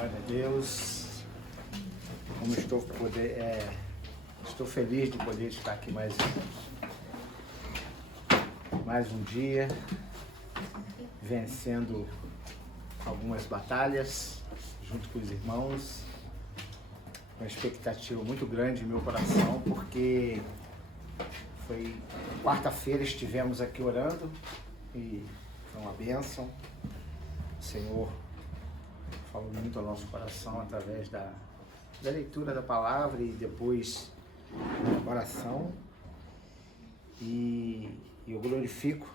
Glória a Deus. Como estou feliz de poder estar aqui mais um dia, vencendo algumas batalhas junto com os irmãos, uma expectativa muito grande em meu coração, porque foi quarta-feira, estivemos aqui orando e foi uma bênção. O Senhor falou muito ao nosso coração através da leitura da palavra e depois da oração. E eu glorifico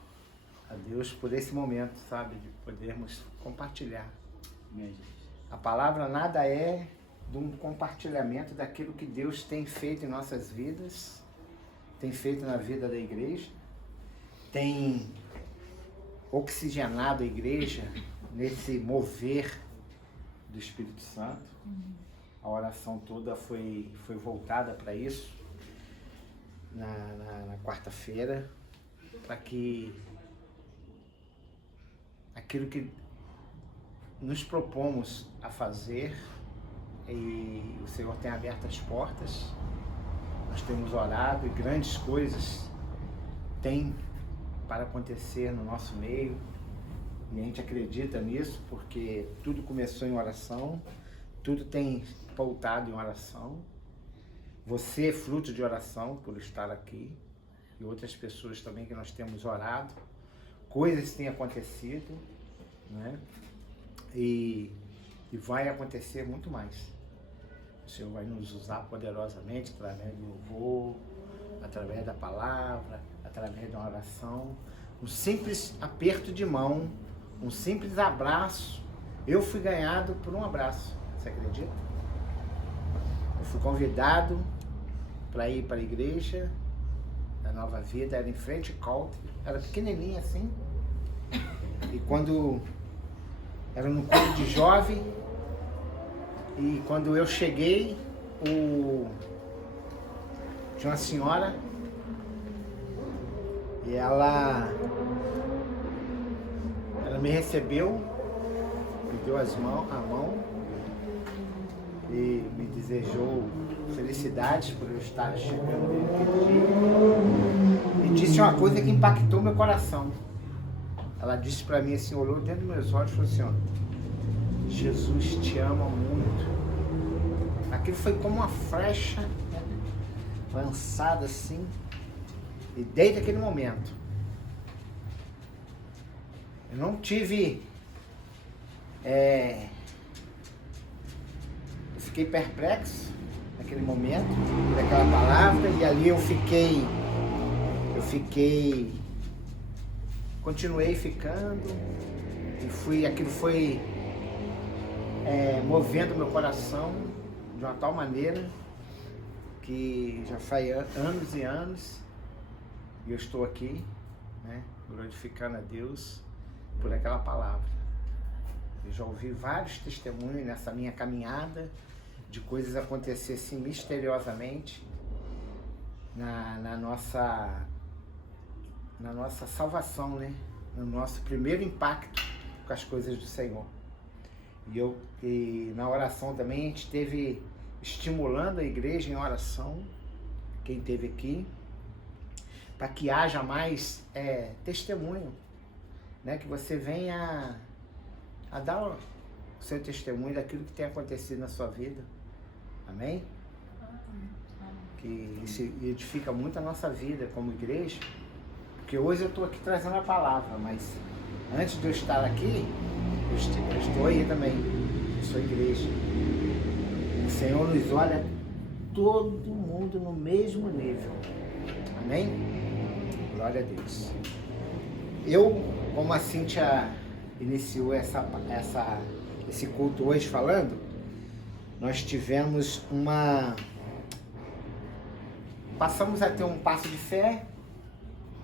a Deus por esse momento, sabe, de podermos compartilhar. A palavra nada é de um compartilhamento daquilo que Deus tem feito em nossas vidas, tem feito na vida da igreja, tem oxigenado a igreja nesse mover do Espírito Santo. A oração toda foi voltada para isso na quarta-feira, para que aquilo que nos propomos a fazer, e o Senhor tem aberto as portas, nós temos orado e grandes coisas têm para acontecer no nosso meio, e a gente acredita nisso porque tudo começou em oração, tudo tem pautado em oração. Você é fruto de oração por estar aqui, e outras pessoas também que nós temos orado, coisas têm acontecido, né? E vai acontecer muito mais. O Senhor vai nos usar poderosamente através do louvor, através da palavra, através da oração. Um simples aperto de mão, um simples abraço. Eu fui ganhado por um abraço, você acredita? Eu fui convidado para ir para a igreja da Nova Vida, era em frente ao culto, era pequenininha assim. E quando era no culto de jovem, e quando eu cheguei, tinha uma senhora, e ela me recebeu, me deu a mão e me desejou felicidades por eu estar chegando naquele dia, e disse uma coisa que impactou meu coração. Ela disse para mim assim, olhou dentro dos meus olhos e falou assim, ó, Jesus te ama muito. Aquilo foi como uma flecha lançada assim, e desde aquele momento eu não tive, eu fiquei perplexo naquele momento, daquela palavra, e ali eu continuei ficando, e aquilo foi movendo meu coração de uma tal maneira que já faz anos e anos, e eu estou aqui, né, glorificando a Deus por aquela palavra. Eu já ouvi vários testemunhos nessa minha caminhada de coisas acontecessem misteriosamente na nossa salvação, né? No nosso primeiro impacto com as coisas do Senhor. E na oração também a gente esteve estimulando a igreja em oração, quem esteve aqui, para que haja mais testemunho, né? Que você venha a dar o seu testemunho daquilo que tem acontecido na sua vida. Amém? Que isso edifica muito a nossa vida como igreja, porque hoje eu estou aqui trazendo a palavra, mas antes de eu estar aqui, eu estou aí também, eu sou igreja. O Senhor nos olha todo mundo no mesmo nível. Amém? Glória a Deus. Como a Cíntia iniciou esse culto hoje falando, nós tivemos passamos a ter um passo de fé.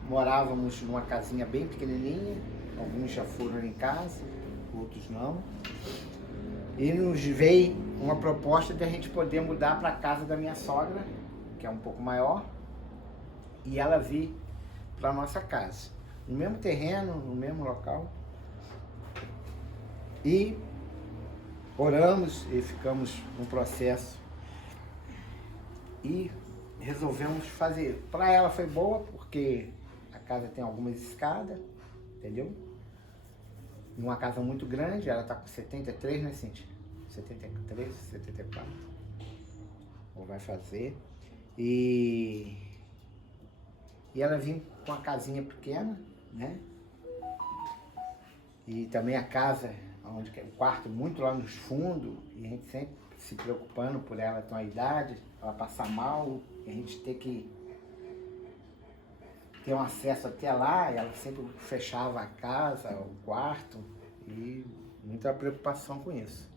Morávamos numa casinha bem pequenininha, alguns já foram em casa, outros não. E nos veio uma proposta de a gente poder mudar para a casa da minha sogra, que é um pouco maior, e ela vir para a nossa casa, no mesmo terreno, no mesmo local. E oramos e ficamos no processo e resolvemos fazer. Para ela foi boa, porque a casa tem algumas escadas, entendeu? Numa casa muito grande, ela está com 73, né, Cíntia? 73, 74. Ou vai fazer. E ela vinha com uma casinha pequena, né? E também a casa, onde o quarto muito lá nos fundos, e a gente sempre se preocupando por ela ter uma idade, ela passar mal, e a gente ter que ter um acesso até lá, e ela sempre fechava a casa, o quarto, e muita preocupação com isso.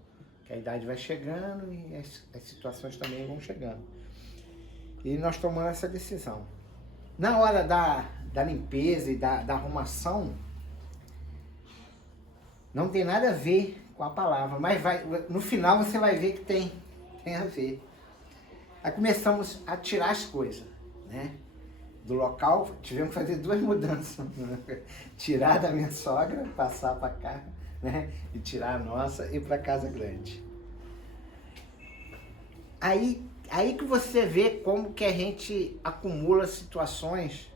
Que a idade vai chegando e as situações também vão chegando. E nós tomamos essa decisão. Na hora da limpeza e da arrumação, não tem nada a ver com a palavra, mas no final você vai ver que tem a ver. Aí começamos a tirar as coisas, né? Do local, tivemos que fazer 2 mudanças. Tirar da minha sogra, passar para cá, né? E tirar a nossa e ir para casa grande. Aí que você vê como que a gente acumula situações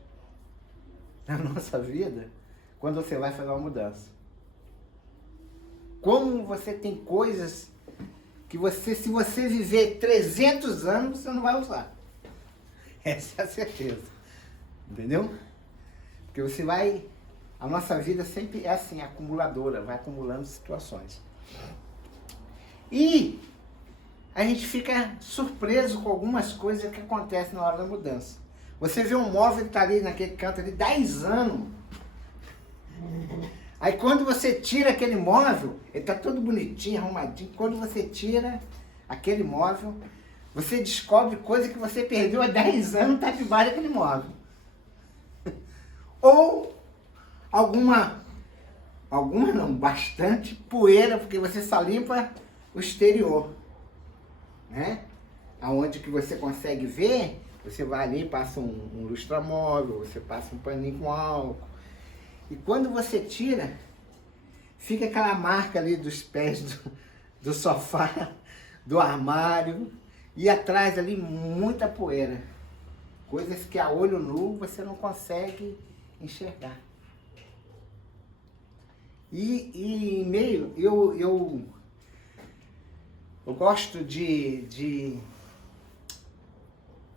na nossa vida quando você vai fazer uma mudança. Como você tem coisas que se você viver 300 anos, você não vai usar. Essa é a certeza. Entendeu? Porque a nossa vida sempre é assim, acumuladora, vai acumulando situações. E a gente fica surpreso com algumas coisas que acontecem na hora da mudança. Você vê um móvel que está ali naquele canto ali 10 anos. Aí quando você tira aquele móvel, ele está todo bonitinho, arrumadinho. Quando você tira aquele móvel, você descobre coisa que você perdeu há 10 anos, está debaixo daquele móvel. Ou bastante poeira, porque você só limpa o exterior, né? Aonde que você consegue ver, você vai ali, passa um lustramóvel, você passa um paninho com álcool. E quando você tira, fica aquela marca ali dos pés do sofá, do armário, e atrás ali muita poeira. Coisas que a olho nu você não consegue enxergar. E em meio, eu gosto de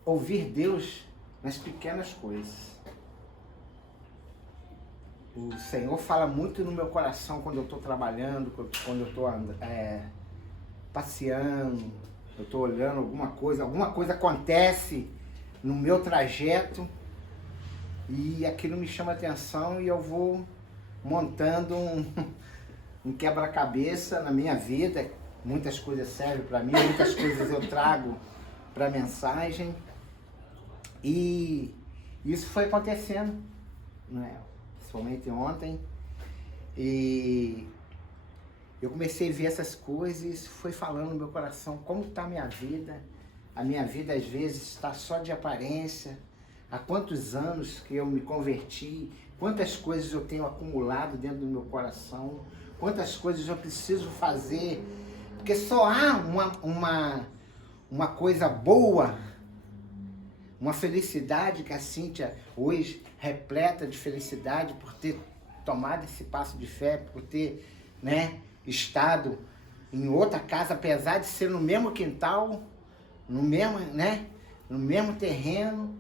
ouvir Deus nas pequenas coisas. O Senhor fala muito no meu coração quando eu estou trabalhando, quando eu estou passeando, eu estou olhando alguma coisa acontece no meu trajeto e aquilo me chama atenção e eu vou montando um quebra-cabeça na minha vida. Muitas coisas servem para mim, muitas coisas eu trago para a mensagem e isso foi acontecendo, né? Principalmente ontem, e eu comecei a ver essas coisas e isso foi falando no meu coração, como está a minha vida às vezes está só de aparência, há quantos anos que eu me converti, quantas coisas eu tenho acumulado dentro do meu coração, quantas coisas eu preciso fazer, porque só há uma coisa boa, uma felicidade que a Cíntia hoje repleta de felicidade por ter tomado esse passo de fé, por ter, né, estado em outra casa, apesar de ser no mesmo quintal, no mesmo terreno,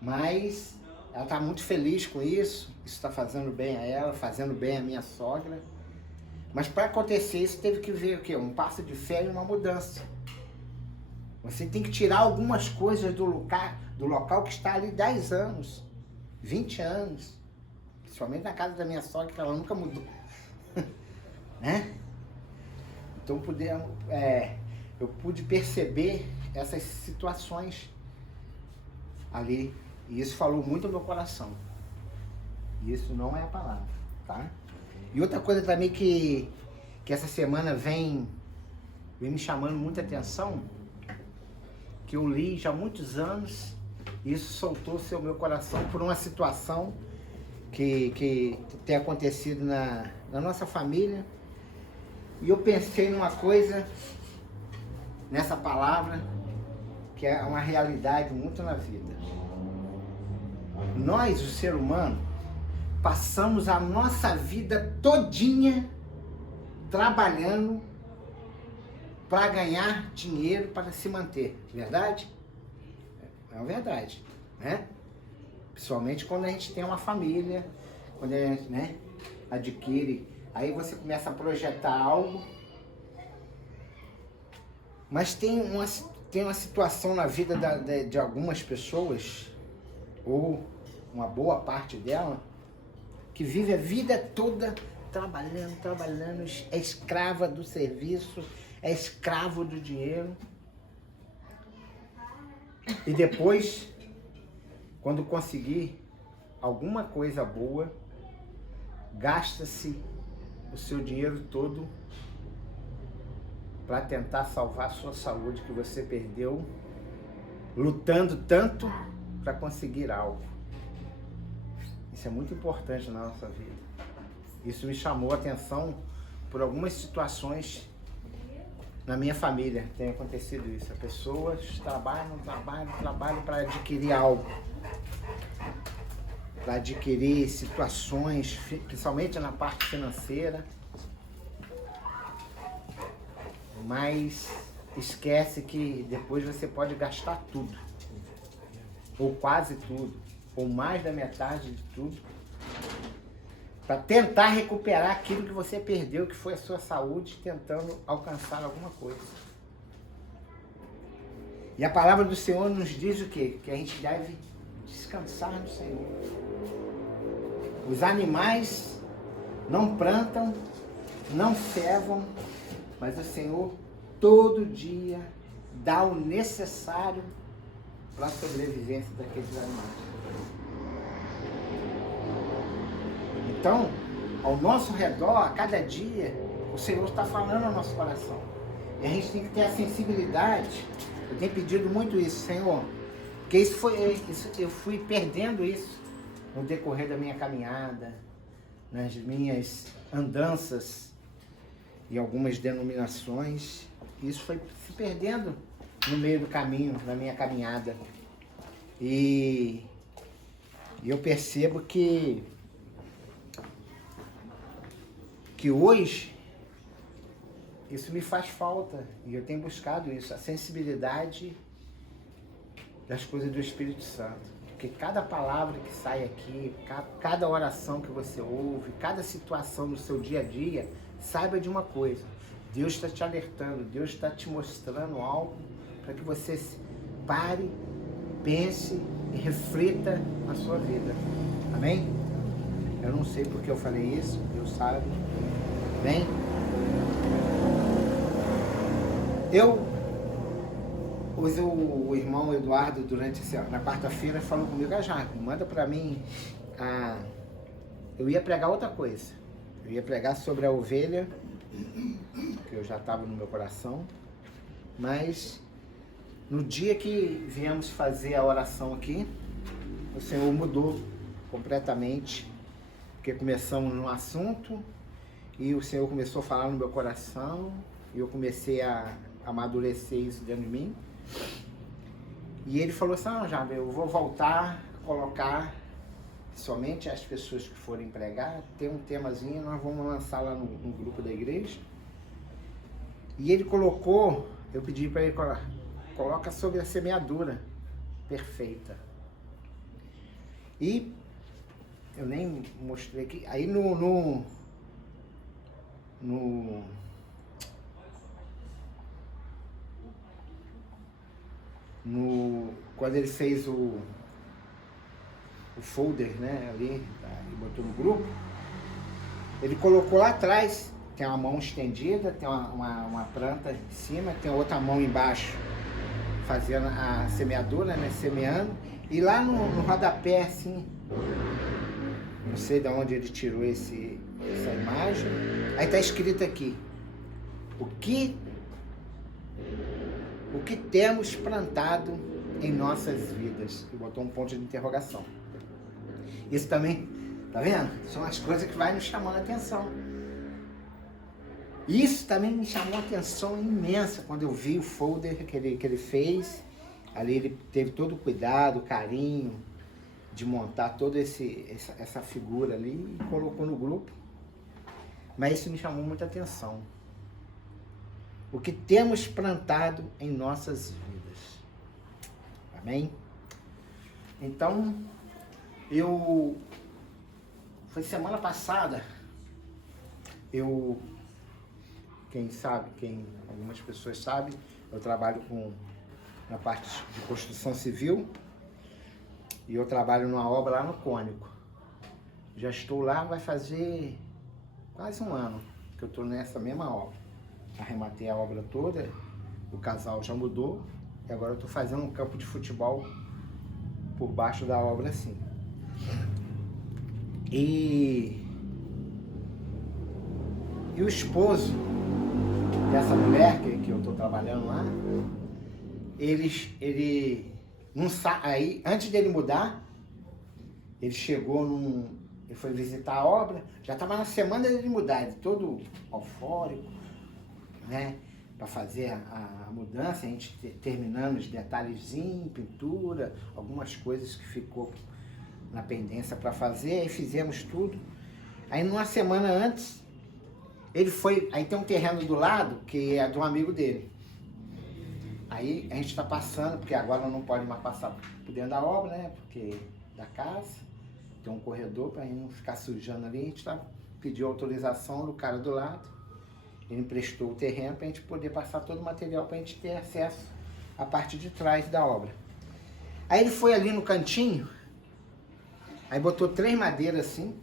mas ela está muito feliz com isso está fazendo bem a ela, fazendo bem a minha sogra. Mas para acontecer isso teve que ver o quê? Um passo de fé e uma mudança. Você tem que tirar algumas coisas do local que está ali 10 anos, 20 anos. Principalmente na casa da minha sogra, que ela nunca mudou. Né? Então eu pude perceber essas situações ali. E isso falou muito no meu coração. E isso não é a palavra, tá? E outra coisa também que essa semana vem me chamando muita atenção, que eu li já há muitos anos, e isso soltou-se ao meu coração por uma situação que tem acontecido na nossa família. E eu pensei numa coisa, nessa palavra, que é uma realidade muito na vida. Nós, o ser humano, passamos a nossa vida todinha trabalhando para ganhar dinheiro, para se manter. Verdade? É uma verdade, né? Principalmente quando a gente tem uma família, quando a gente, né, adquire, aí você começa a projetar algo. Mas tem uma situação na vida de algumas pessoas, ou uma boa parte dela, que vive a vida toda trabalhando, é escrava do serviço, é escravo do dinheiro. E depois, quando conseguir alguma coisa boa, gasta-se o seu dinheiro todo para tentar salvar a sua saúde que você perdeu, lutando tanto para conseguir algo. Isso é muito importante na nossa vida. Isso me chamou a atenção por algumas situações na minha família. Tem acontecido isso. As pessoas trabalham para adquirir algo. Para adquirir situações, principalmente na parte financeira. Mas esquece que depois você pode gastar tudo. Ou quase tudo. Ou mais da metade de tudo. Para tentar recuperar aquilo que você perdeu, que foi a sua saúde, tentando alcançar alguma coisa. E a palavra do Senhor nos diz o quê? Que a gente deve descansar no Senhor. Os animais não plantam, não cevam, mas o Senhor todo dia dá o necessário para a sobrevivência daqueles animais. Então, ao nosso redor, a cada dia, o Senhor está falando ao nosso coração. E a gente tem que ter a sensibilidade. Eu tenho pedido muito isso, Senhor. Porque eu fui perdendo isso no decorrer da minha caminhada, nas minhas andanças em algumas denominações. Isso foi se perdendo no meio do caminho, na minha caminhada. E eu percebo que hoje isso me faz falta, e eu tenho buscado isso, a sensibilidade das coisas do Espírito Santo. Porque cada palavra que sai aqui, cada oração que você ouve, cada situação no seu dia a dia, saiba de uma coisa: Deus está te alertando, Deus está te mostrando algo para que você pare, pense e reflita na sua vida. Amém? Eu não sei porque eu falei isso, Deus sabe. Bem, o irmão Eduardo, na quarta-feira, falou comigo: Jaime, manda para mim. Eu ia pregar outra coisa. Eu ia pregar sobre a ovelha, que eu já estava no meu coração. Mas no dia que viemos fazer a oração aqui, o Senhor mudou completamente. Porque começamos num assunto e o Senhor começou a falar no meu coração e eu comecei a amadurecer isso dentro de mim. E ele falou assim: não, Jaime, eu vou voltar a colocar somente as pessoas que forem pregar, tem um temazinho, nós vamos lançar lá no grupo da igreja. E ele colocou, eu pedi para ele coloca sobre a semeadura perfeita. E eu nem mostrei aqui. Aí quando ele fez o folder, né, ali, e botou no grupo, ele colocou lá atrás, tem uma mão estendida, tem uma planta em cima, tem outra mão embaixo, fazendo a semeadura, né, semeando, e lá no rodapé, assim, não sei de onde ele tirou essa imagem, aí está escrito aqui: o que temos plantado em nossas vidas? E botou um ponto de interrogação. Isso também, tá vendo? São as coisas que vai nos chamando a atenção. Isso também me chamou a atenção imensa quando eu vi o folder que ele fez. Ali ele teve todo o cuidado, o carinho de montar toda essa figura ali e colocou no grupo. Mas isso me chamou muita atenção. O que temos plantado em nossas vidas. Amém? Então, foi semana passada, algumas pessoas sabem, eu trabalho na parte de construção civil e eu trabalho numa obra lá no Cônico. Já estou lá, vai fazer quase um ano que eu estou nessa mesma obra. Arrematei a obra toda, o casal já mudou e agora eu estou fazendo um campo de futebol por baixo da obra assim. E o esposo dessa mulher que eu estou trabalhando lá, ele não sabe, aí antes dele mudar, ele ele foi visitar a obra, já estava na semana dele mudar, ele todo eufórico, né, para fazer a mudança, a gente terminando os detalhezinhos, pintura, algumas coisas que ficou na pendência para fazer, aí fizemos tudo. Aí numa semana antes, ele foi, aí tem um terreno do lado que é de um amigo dele. Aí a gente está passando, porque agora não pode mais passar por dentro da obra, né, porque da casa, tem um corredor para não ficar sujando ali, a gente pediu autorização do cara do lado, ele emprestou o terreno para a gente poder passar todo o material para a gente ter acesso à parte de trás da obra. Aí ele foi ali no cantinho, aí botou 3 madeiras assim,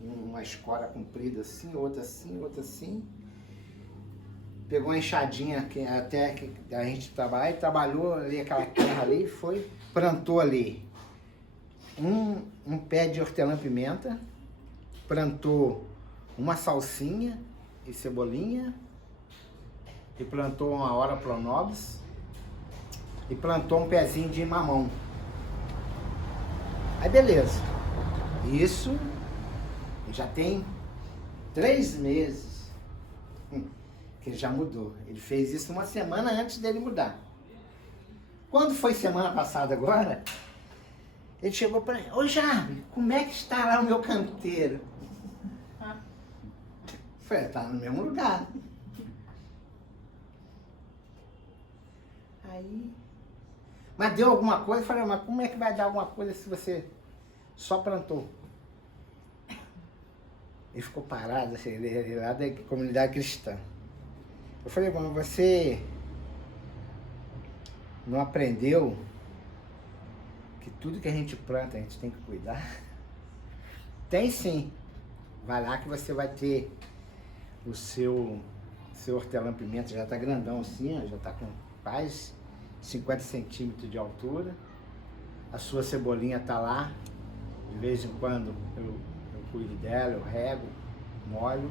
uma escora comprida assim, outra assim, outra assim. Pegou uma enxadinha que até que a gente trabalhou ali aquela terra ali, foi, plantou ali um pé de hortelã-pimenta, plantou uma salsinha e cebolinha, e plantou uma hora pronobis, e plantou um pezinho de mamão. Aí beleza, isso já tem 3 meses que ele já mudou. Ele fez isso uma semana antes dele mudar. Quando foi semana passada agora, ele chegou para mim: ô Jarme, como é que está lá o meu canteiro? Falei: tá no mesmo lugar. Aí, mas deu alguma coisa? Eu falei: mas como é que vai dar alguma coisa se você só plantou? Ele ficou parado, assim, ele lá da comunidade cristã. Eu falei: mas você não aprendeu que tudo que a gente planta a gente tem que cuidar? Tem sim. Vai lá que você vai ter o seu hortelã-pimenta, já está grandão assim, já está com quase 50 centímetros de altura. A sua cebolinha está lá, de vez em quando eu cuido dela, eu rego, molho.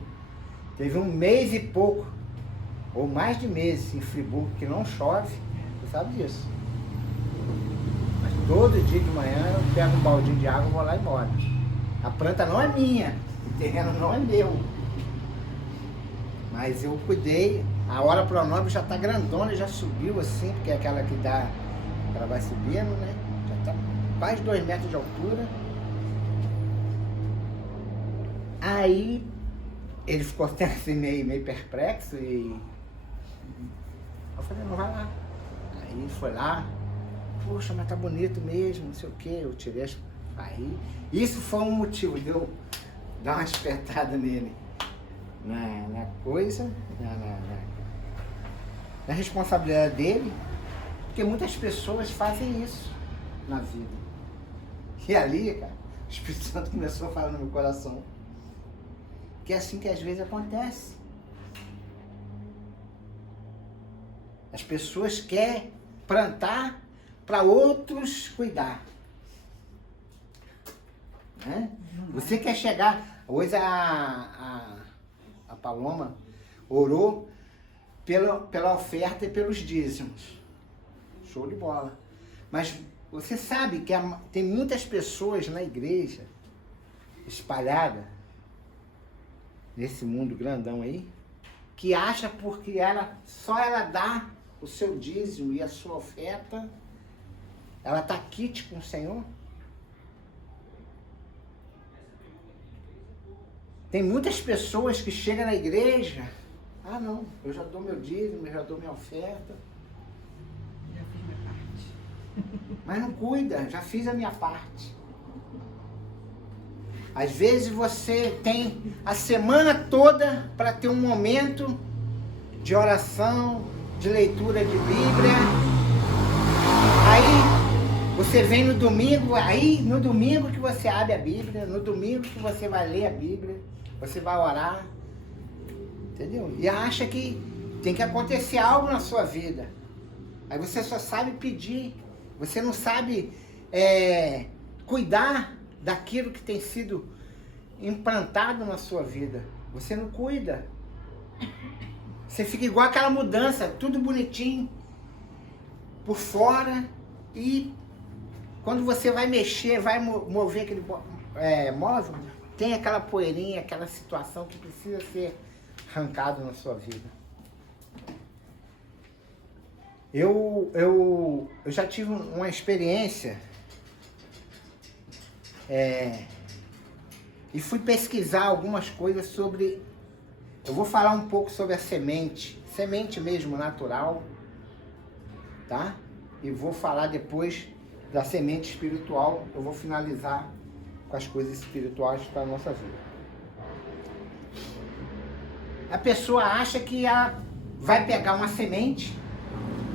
Teve 1 mês e pouco, ou mais de meses em Friburgo, que não chove, você sabe disso. Mas todo dia de manhã eu pego um baldinho de água, vou lá e molho. A planta não é minha, o terreno não é meu. Mas eu cuidei, a hora pronobis já está grandona, já subiu assim, porque é aquela que dá, ela vai subindo, né? Já está quase 2 metros de altura. Aí ele ficou assim meio perplexo e eu falei: não, vai lá. Aí ele foi lá: poxa, mas tá bonito mesmo, não sei o que, eu tirei as... Aí, isso foi um motivo de eu dar uma espetada nele, na coisa, na responsabilidade dele, porque muitas pessoas fazem isso na vida. E ali, cara, o Espírito Santo começou a falar no meu coração que é assim que às vezes acontece. As pessoas querem plantar para outros cuidar. Né? Você quer chegar... Hoje a Paloma orou pela oferta e pelos dízimos. Show de bola. Mas você sabe que tem muitas pessoas na igreja espalhadas nesse mundo grandão aí, que acha porque só ela dá o seu dízimo e a sua oferta, ela está quite com o Senhor? Tem muitas pessoas que chegam na igreja, não, eu já dou meu dízimo, eu já dou minha oferta. Já fiz minha parte. Mas não cuida, já fiz a minha parte. Às vezes você tem a semana toda para ter um momento de oração, de leitura de Bíblia. Aí você vem no domingo, no domingo que você abre a Bíblia, no domingo que você vai ler a Bíblia, você vai orar, entendeu? E acha que tem que acontecer algo na sua vida. Aí você só sabe pedir, você não sabe cuidar daquilo que tem sido implantado na sua vida. Você não cuida. Você fica igual aquela mudança, tudo bonitinho por fora, e quando você vai mexer, vai mover aquele móvel, tem aquela poeirinha, aquela situação que precisa ser arrancado na sua vida. Eu já tive uma experiência e fui pesquisar algumas coisas sobre... Eu vou falar um pouco sobre a semente mesmo natural, tá? E vou falar depois da semente espiritual. Eu vou finalizar com as coisas espirituais para a nossa vida. A pessoa acha que ela vai pegar uma semente,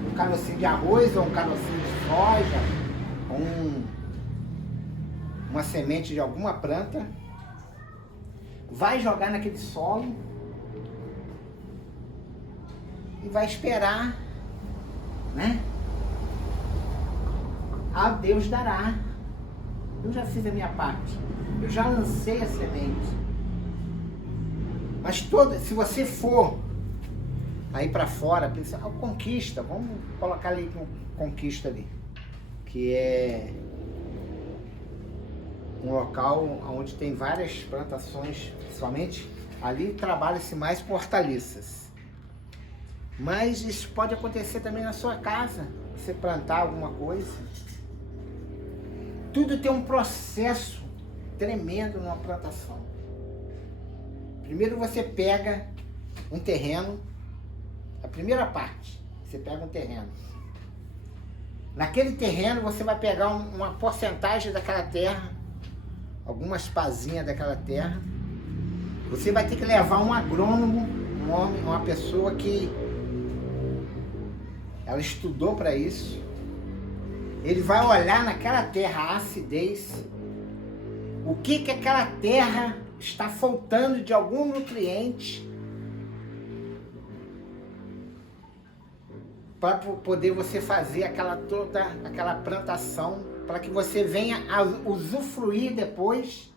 um carocinho de arroz ou um carocinho de soja, uma semente de alguma planta, vai jogar naquele solo e vai esperar, né? Deus dará. Eu já fiz a minha parte. Eu já lancei a semente. Mas se você for aí para fora, pensar, conquista, vamos colocar ali conquista ali, que é um local onde tem várias plantações, principalmente ali trabalha-se mais com hortaliças. Mas isso pode acontecer também na sua casa, você plantar alguma coisa. Tudo tem um processo tremendo numa plantação. Primeiro você pega um terreno, a primeira parte, você pega um terreno. Naquele terreno você vai pegar uma porcentagem daquela terra, algumas pazinhas daquela terra. Você vai ter que levar um agrônomo, um homem, uma pessoa que ela estudou para isso. Ele vai olhar naquela terra a acidez, o que aquela terra está faltando de algum nutriente para poder você fazer toda aquela plantação, para que você venha a usufruir depois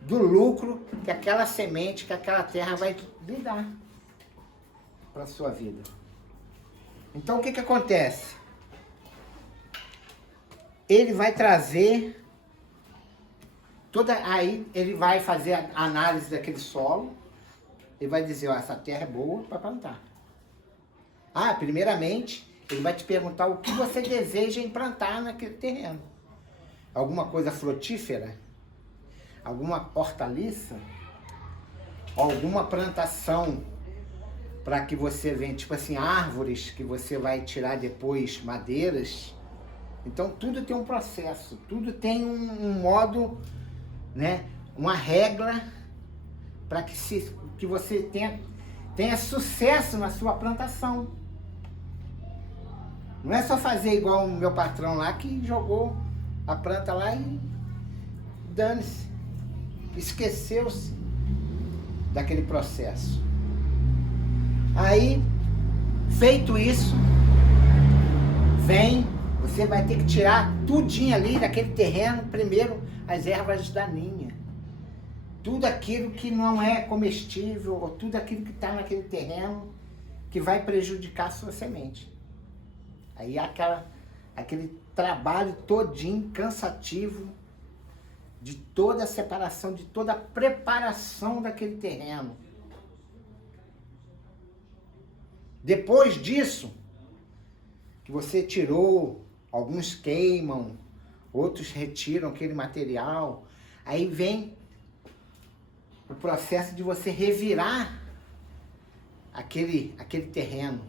do lucro que aquela semente, que aquela terra vai lhe dar para a sua vida. Então o que acontece? Ele vai trazer aí ele vai fazer a análise daquele solo e vai dizer, essa terra é boa para plantar. Primeiramente, ele vai te perguntar o que você deseja implantar naquele terreno. Alguma coisa frutífera? Alguma hortaliça? Alguma plantação para que você venha, tipo assim, árvores que você vai tirar depois, madeiras. Então tudo tem um processo, tudo tem um modo, né, uma regra para que você tenha sucesso na sua plantação. Não é só fazer igual o meu patrão lá que jogou a planta lá e dane-se, esqueceu-se daquele processo. Aí, feito isso, você vai ter que tirar tudinho ali daquele terreno, primeiro as ervas daninhas. Tudo aquilo que não é comestível, ou tudo aquilo que está naquele terreno que vai prejudicar a sua semente. Aí aquele trabalho todinho, cansativo, de toda a separação, de toda a preparação daquele terreno. Depois disso, que você tirou, alguns queimam, outros retiram aquele material, aí vem o processo de você revirar aquele terreno.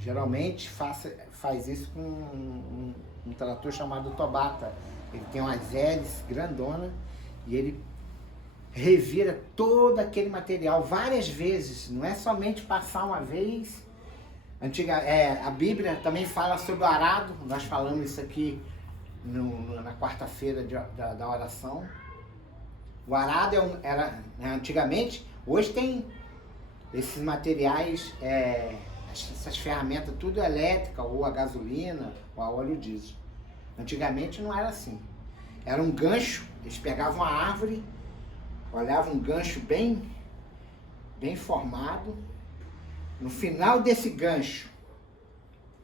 Geralmente faz isso com um trator chamado Tobata. Ele tem umas hélices grandona e ele revira todo aquele material várias vezes. Não é somente passar uma vez. A Bíblia também fala sobre o arado. Nós falamos isso aqui na quarta-feira da oração. O arado era antigamente, hoje tem esses materiais, essas ferramentas tudo elétrica, ou a gasolina, ou a óleo diesel. Antigamente não era assim. Era um gancho, eles pegavam a árvore, olhavam um gancho bem formado. No final desse gancho,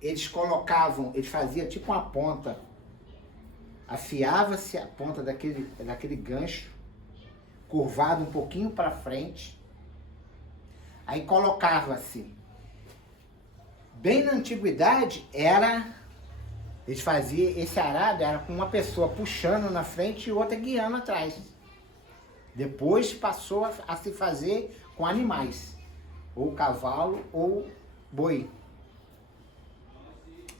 eles faziam tipo uma ponta, afiava-se a ponta daquele gancho, curvado um pouquinho para frente, aí colocava-se. Bem na antiguidade, eles faziam esse arado, era com uma pessoa puxando na frente e outra guiando atrás. Depois passou a se fazer com animais, ou cavalo ou boi.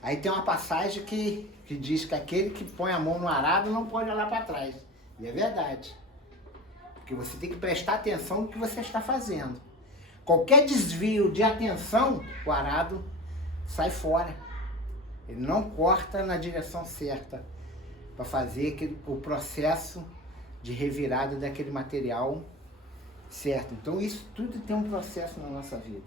Aí tem uma passagem que diz que aquele que põe a mão no arado não pode olhar para trás. E é verdade. Porque você tem que prestar atenção no que você está fazendo. Qualquer desvio de atenção, o arado sai fora. Ele não corta na direção certa para fazer o processo de revirada daquele material certo. Então isso tudo tem um processo na nossa vida.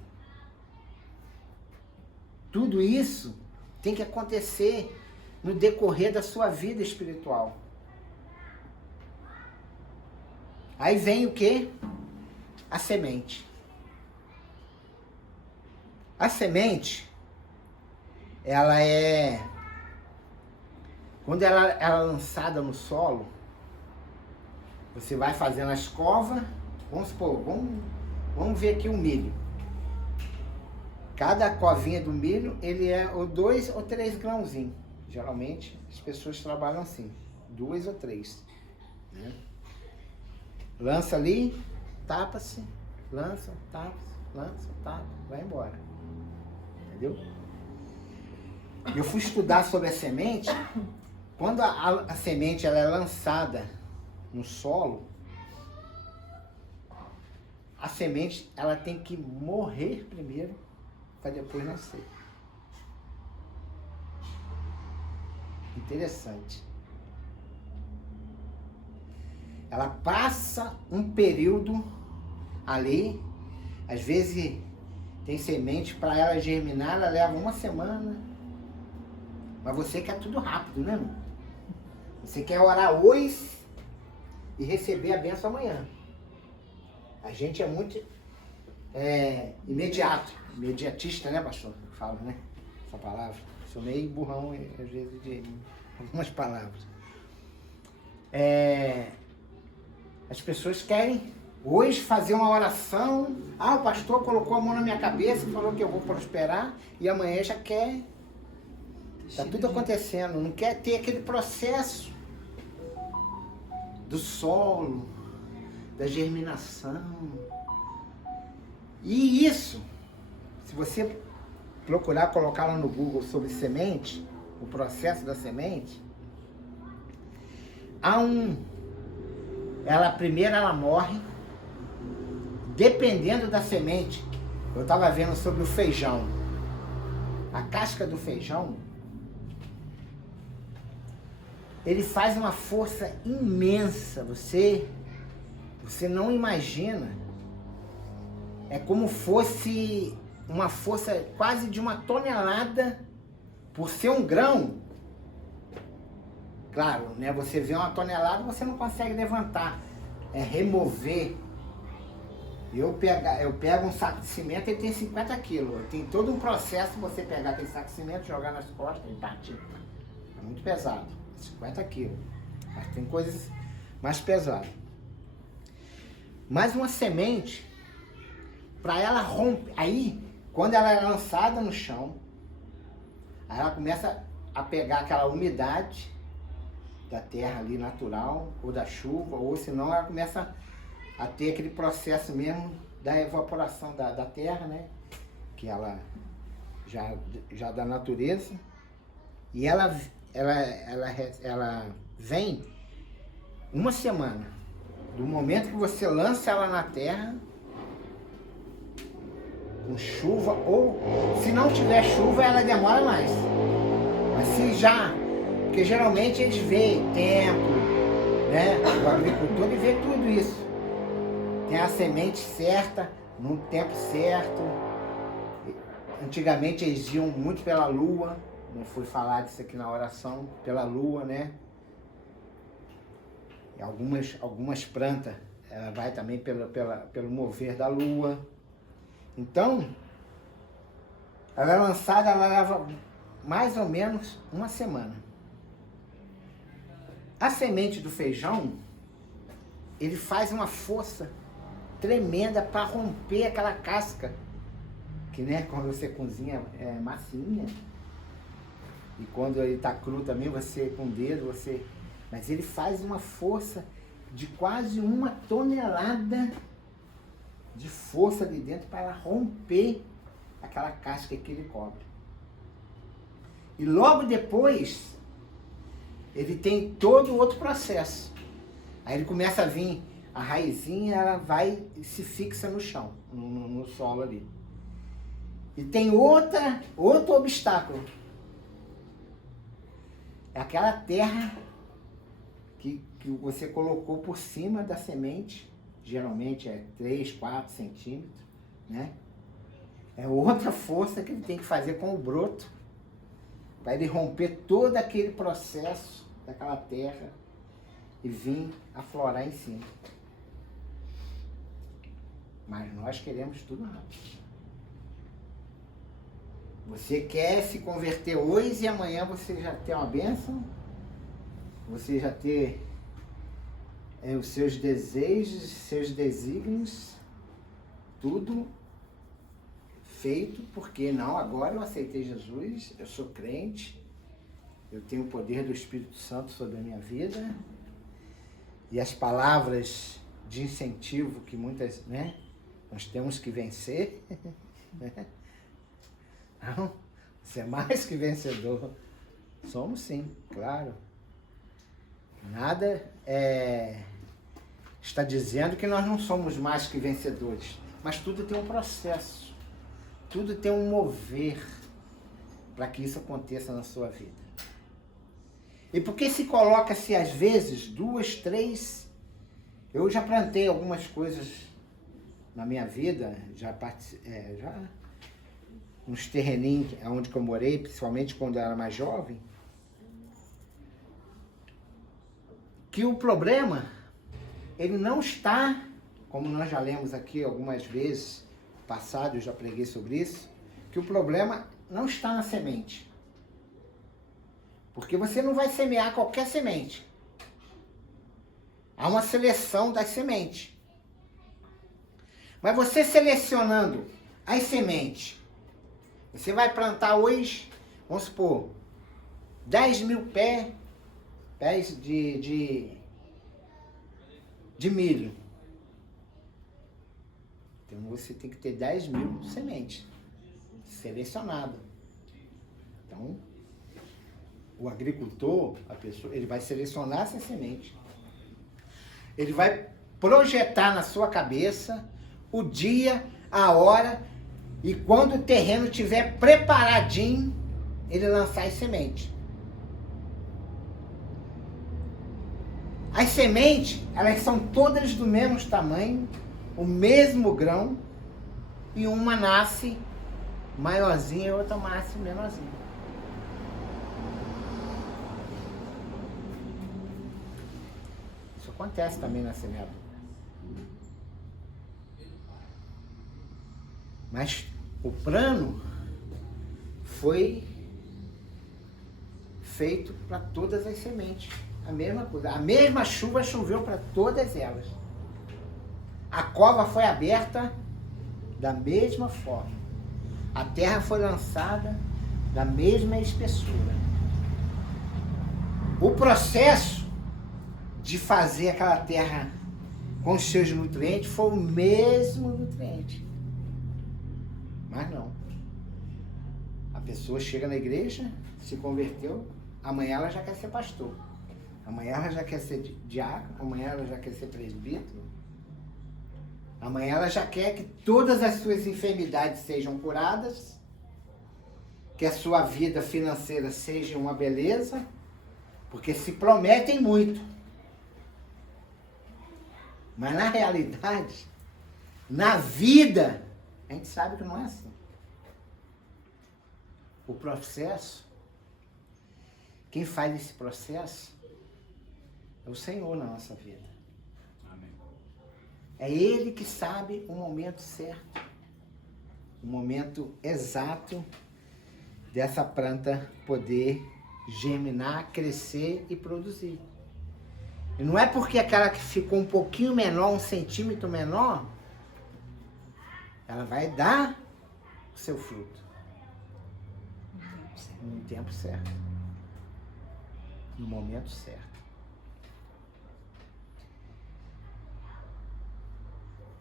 Tudo isso tem que acontecer no decorrer da sua vida espiritual. Aí vem o quê? A semente. A semente, quando ela é lançada no solo, você vai fazendo a escova. Vamos supor, vamos ver aqui o milho. Cada covinha do milho, ele é 2 ou 3 grãozinhos. Geralmente, as pessoas trabalham assim, 2 ou 3. Né? Lança ali, tapa-se, lança, tapa, vai embora. Entendeu? Eu fui estudar sobre a semente. Quando a semente ela é lançada no solo, a semente ela tem que morrer primeiro para depois nascer. Interessante. Ela passa um período ali, às vezes tem semente para ela germinar, ela leva 1 semana. Mas você quer tudo rápido, né, irmão? Você quer orar hoje e receber a bênção amanhã. A gente é muito imediatista, né, pastor? Eu falo, né? Essa palavra. Sou meio burrão, às vezes, de algumas palavras. As pessoas querem hoje fazer uma oração. O pastor colocou a mão na minha cabeça e falou que eu vou prosperar. E amanhã já quer. Está tudo acontecendo. Não quer ter aquele processo do solo, da germinação. E isso, se você procurar colocar lá no Google sobre semente, o processo da semente, primeiro ela morre, dependendo da semente. Eu estava vendo sobre o feijão. A casca do feijão, ele faz uma força imensa. Você não imagina. É como fosse uma força quase de 1 tonelada por ser um grão. Claro, né? Você vê 1 tonelada, você não consegue levantar. É remover. Eu pego um saco de cimento, ele tem 50 quilos. Tem todo um processo você pegar aquele saco de cimento, jogar nas costas e partir. É muito pesado. 50 quilos. Mas tem coisas mais pesadas. Mas uma semente, para ela romper, aí quando ela é lançada no chão, aí ela começa a pegar aquela umidade da terra ali natural, ou da chuva, ou senão ela começa a ter aquele processo mesmo da evaporação da terra, né? Que ela já da natureza. E ela vem uma semana. Do momento que você lança ela na terra, com chuva, ou se não tiver chuva, ela demora mais. Mas se já, porque geralmente eles veem tempo, né? O agricultor ele vê tudo isso. Tem a semente certa, no tempo certo. Antigamente eles iam muito pela lua, não foi falar disso aqui na oração, pela lua, né? E algumas plantas, ela vai também pelo mover da lua. Então, ela é lançada, ela leva mais ou menos uma semana. A semente do feijão, ele faz uma força tremenda para romper aquela casca, que, né, quando você cozinha é massinha, e quando ele está cru também, você com o dedo, mas ele faz uma força de quase 1 tonelada de força ali dentro para ela romper aquela casca que ele cobre. E logo depois, ele tem todo outro processo. Aí ele começa a vir, a raizinha, ela vai e se fixa no chão, no solo ali. E tem outro obstáculo. É aquela terra que você colocou por cima da semente, geralmente é 3, 4 centímetros, né? É outra força que ele tem que fazer com o broto, para ele romper todo aquele processo daquela terra e vir aflorar em cima. Mas nós queremos tudo rápido. Você quer se converter hoje e amanhã você já tem uma bênção, você já ter os seus desejos, seus desígnios, tudo feito, porque não, agora eu aceitei Jesus, eu sou crente, eu tenho o poder do Espírito Santo sobre a minha vida, e as palavras de incentivo que muitas, né, nós temos que vencer, né? Não, você é mais que vencedor. Somos sim, claro. Nada está dizendo que nós não somos mais que vencedores, mas tudo tem um processo, tudo tem um mover para que isso aconteça na sua vida. E porque se coloca-se às vezes 2, 3, eu já plantei algumas coisas na minha vida, já uns terreninhos onde eu morei, principalmente quando eu era mais jovem, que o problema, ele não está, como nós já lemos aqui algumas vezes, passado eu já preguei sobre isso, que o problema não está na semente. Porque você não vai semear qualquer semente. Há uma seleção das sementes. Mas você selecionando as sementes, você vai plantar hoje, vamos supor, 10 mil pés de milho. Então você tem que ter 10 mil sementes selecionadas. Então, o agricultor, a pessoa, ele vai selecionar essa semente. Ele vai projetar na sua cabeça o dia, a hora, e quando o terreno estiver preparadinho, ele lançar as sementes. As sementes, elas são todas do mesmo tamanho, o mesmo grão, e uma nasce maiorzinha e outra nasce menorzinha. Isso acontece também na semeadura. Mas o plano foi feito para todas as sementes. A mesma coisa. A mesma chuva choveu para todas elas. A cova foi aberta da mesma forma. A terra foi lançada da mesma espessura. O processo de fazer aquela terra com os seus nutrientes foi o mesmo nutriente. Mas não. A pessoa chega na igreja, se converteu, amanhã ela já quer ser pastor. Amanhã ela já quer ser diácono, amanhã ela já quer ser presbítero. Amanhã ela já quer que todas as suas enfermidades sejam curadas, que a sua vida financeira seja uma beleza, porque se prometem muito. Mas na realidade, na vida, a gente sabe que não é assim. O processo, quem faz esse processo é o Senhor na nossa vida. Amém. É Ele que sabe o momento certo, o momento exato dessa planta poder germinar, crescer e produzir. E não é porque aquela que ficou um pouquinho menor, 1 centímetro menor, ela vai dar o seu fruto. No tempo certo. No momento certo.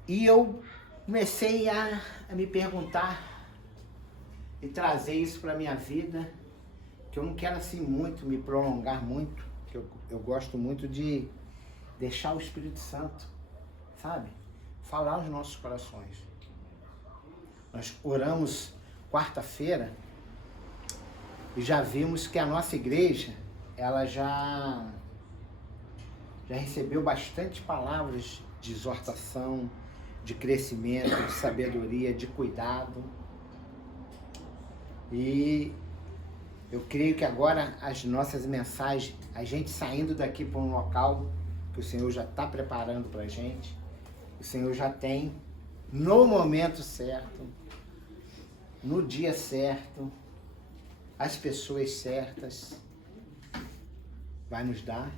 E eu comecei a me perguntar e trazer isso para a minha vida, que eu não quero assim muito, me prolongar muito, que eu gosto muito de deixar o Espírito Santo, sabe? Falar aos nossos corações. Nós oramos quarta-feira e já vimos que a nossa igreja, ela já recebeu bastante palavras de exortação, de crescimento, de sabedoria, de cuidado. E eu creio que agora as nossas mensagens, a gente saindo daqui para um local que o Senhor já está preparando para a gente, o Senhor já tem no momento certo, no dia certo, as pessoas certas, vai nos dar.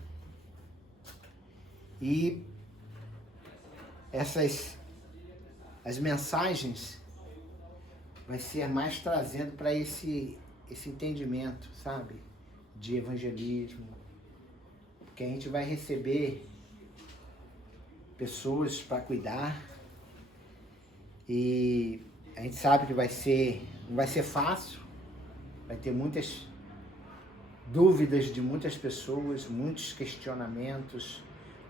E as mensagens vai ser mais trazendo para esse entendimento, sabe? De evangelismo. Porque a gente vai receber pessoas para cuidar. E a gente sabe que não vai ser fácil. Vai ter muitas dúvidas de muitas pessoas, muitos questionamentos,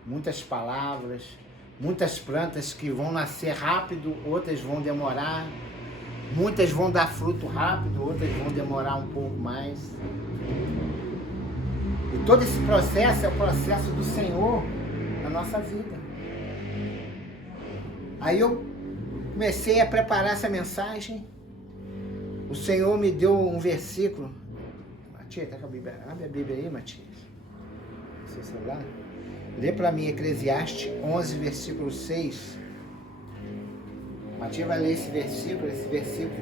muitas palavras, muitas plantas que vão nascer rápido, outras vão demorar. Muitas vão dar fruto rápido, outras vão demorar um pouco mais. E todo esse processo é o processo do Senhor na nossa vida. Aí eu comecei a preparar essa mensagem. O Senhor me deu um versículo. Matias, tá com a Bíblia? Abre a Bíblia aí, Matias. Seu celular. Lê para mim Eclesiastes 11, versículo 6. Matias vai ler esse versículo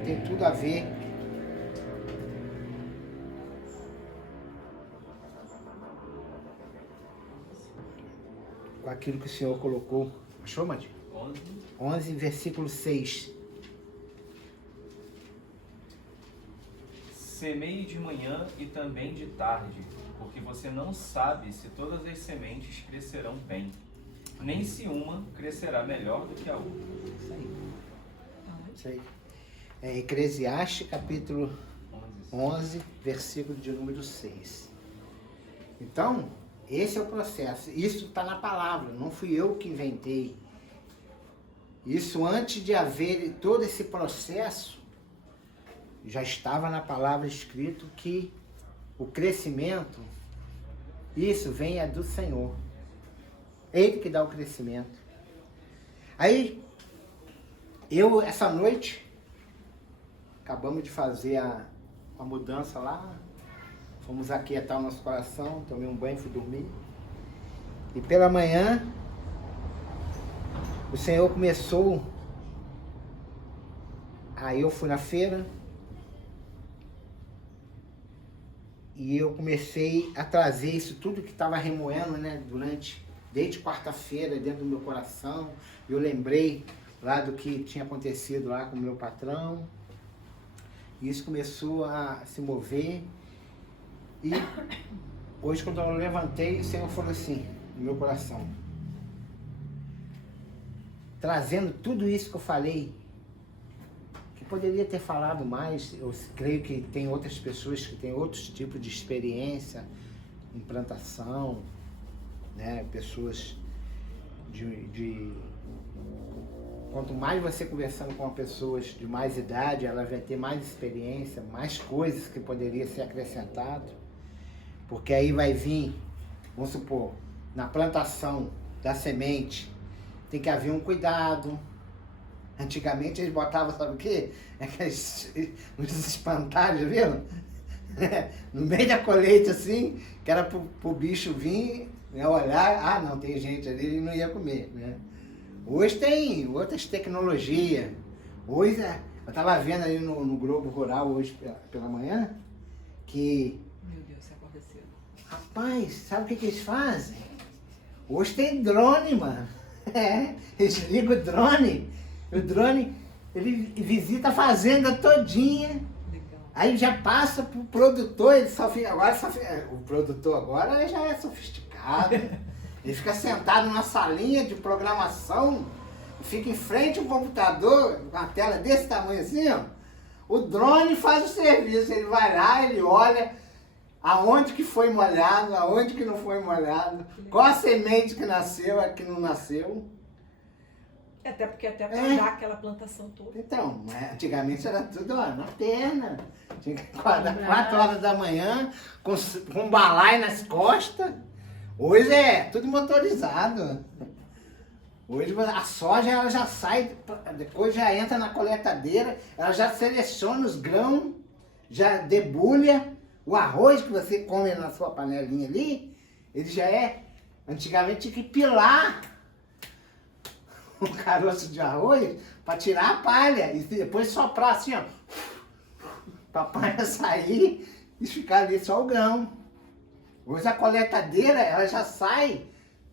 tem tudo a ver com aquilo que o Senhor colocou. Achou, Matias? 11, versículo 6. Semeie de manhã e também de tarde, porque você não sabe se todas as sementes crescerão bem, nem se uma crescerá melhor do que a outra. Isso aí. Isso aí. É Eclesiastes, capítulo 11, versículo de número 6. Então, esse é o processo. Isso está na palavra, não fui eu que inventei. Isso antes de haver todo esse processo, já estava na palavra escrito que o crescimento, isso vem do Senhor. Ele que dá o crescimento. Aí, essa noite, acabamos de fazer a mudança lá, fomos aquietar o nosso coração, tomei um banho, fui dormir. E pela manhã, o Senhor começou, aí eu fui na feira, e eu comecei a trazer isso tudo que estava remoendo, né, desde quarta-feira, dentro do meu coração. Eu lembrei lá do que tinha acontecido lá com o meu patrão. E isso começou a se mover. E hoje, quando eu levantei, o Senhor falou assim, no meu coração, trazendo tudo isso que eu falei, que poderia ter falado mais. Eu creio que tem outras pessoas que têm outros tipos de experiência em plantação, né? Pessoas quanto mais você conversando com pessoas de mais idade, ela vai ter mais experiência, mais coisas que poderiam ser acrescentadas. Porque aí vai vir, vamos supor, na plantação da semente, tem que haver um cuidado. Antigamente eles botavam, sabe o quê? Uns espantalhos, viram? No meio da colheita, assim, que era pro bicho vir, né, olhar, não, tem gente ali, e não ia comer, né? Hoje tem outras tecnologias. Hoje, eu estava vendo aí no Globo Rural hoje pela manhã, que... Meu Deus, você acorda cedo. Rapaz, sabe o que eles fazem? Hoje tem drone, mano. Eles ligam o drone. O drone, ele visita a fazenda todinha. Legal. Aí já passa pro produtor, ele o produtor agora já é sofisticado. Ele fica sentado numa salinha de programação, fica em frente ao computador, com a tela desse tamanho assim, ó. O drone faz o serviço, ele vai lá, ele olha aonde que foi molhado, aonde que não foi molhado, qual a semente que nasceu, a que não nasceu. Até porque para dar aquela plantação toda. Então, antigamente era tudo na perna. Tinha que acordar 4 horas da manhã, com um balai nas costas. Hoje é tudo motorizado. Hoje a soja ela já sai, depois já entra na coletadeira, ela já seleciona os grãos, já debulha. O arroz que você come na sua panelinha ali, ele já é... Antigamente tinha que pilar um caroço de arroz para tirar a palha e depois soprar assim, ó, para a palha sair e ficar ali só o grão. Hoje a coletadeira, ela já sai,